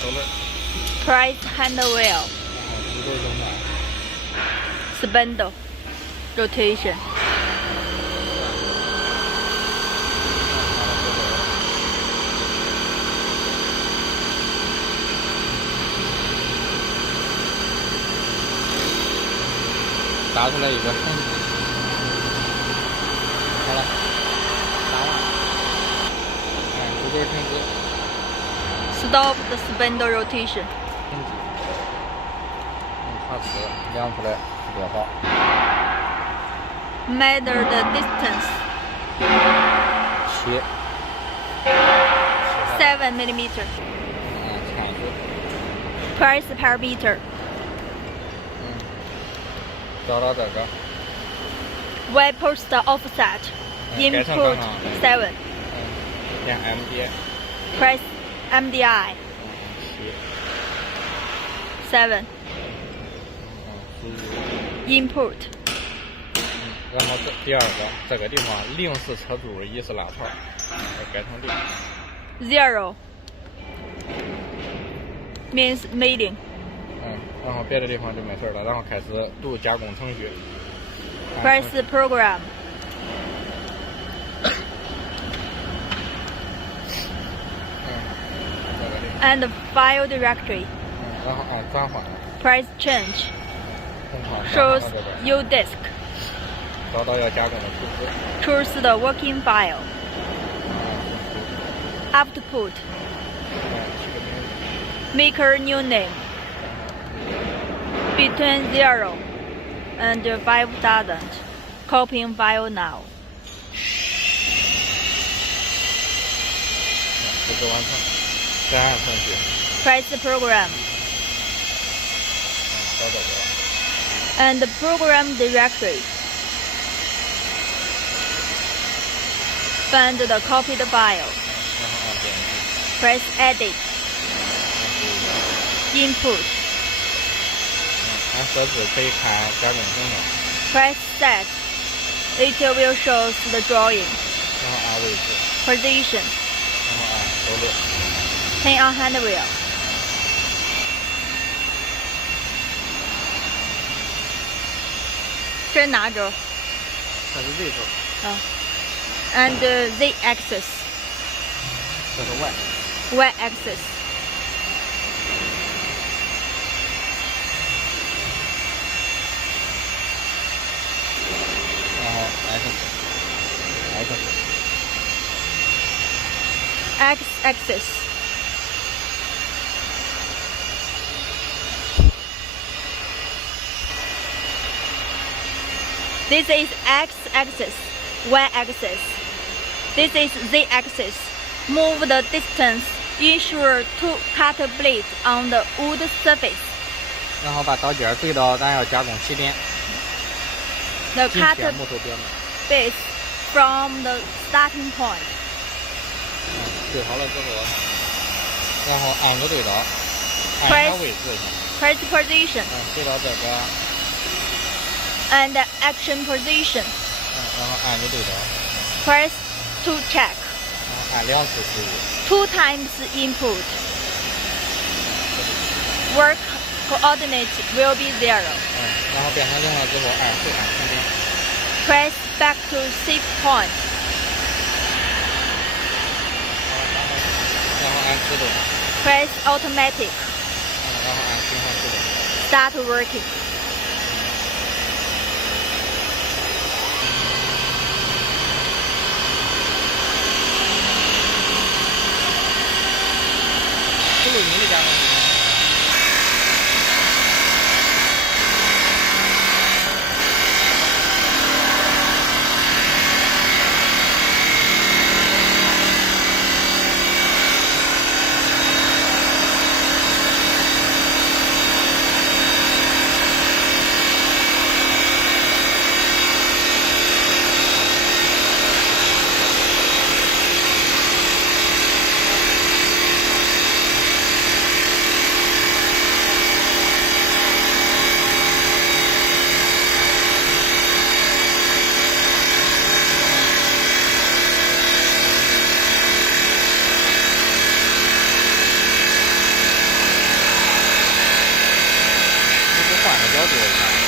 手轮。Press handle wheel. 五轴形态。Spindle. Rotation. 打出来一个绳子。好了，打完。五轴停止。Stop the spindle rotation. 停止。卡尺量出来是多少？ Measure the distance. 7 7 millimeter. 参数。Press parameter. 找到这个。Y post offset. Input 7. 点 MD。 Press MDI. 7. 输入。Input. 然后第二个这个地方0是车柱，1是拉槽，改成0。0 means milling. 然后别的地方就没事了，然后开始读加工程序。Press program. 这个地方。And file directory. 然后按转换。Press change. Shows Shows U disk. 找到要加工的图纸。Choose the working file. Output. Make a new name. Between 0 and 5,000. Copying file now. 布置完成，再按程序。Press program. 找这个。And program directory. Find the copied file. 然后按编辑。Press edit. Input. 按设置可以看加工程序。Press set. It will show the drawing. 然后按位置。Position. 然后按手轮。Turn on hand wheel. 这是哪轴？这是 Z 轴。And Z axis. 这是 Y。Y axis. 然后 X axis. This is X axis, Y axis. This is Z axis. Move the distance. Ensure to cut blades on the wood surface. 然后把刀尖对到咱要加工起点。The cut 木头表面。base from the starting point. 对好了之后，然后按着对刀，按它位置。Press position. 对到这个。And action position. 然后按着对刀。Press to check. 然后按2次输入。 2 times input. Work coordinate will be 0. 然后变成0了之后，按停点。Press back to save point. 然后按自动。Press automatic. 然后按循环自动。Start working. 6米的加工时间。角度一下。